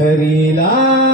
हरीला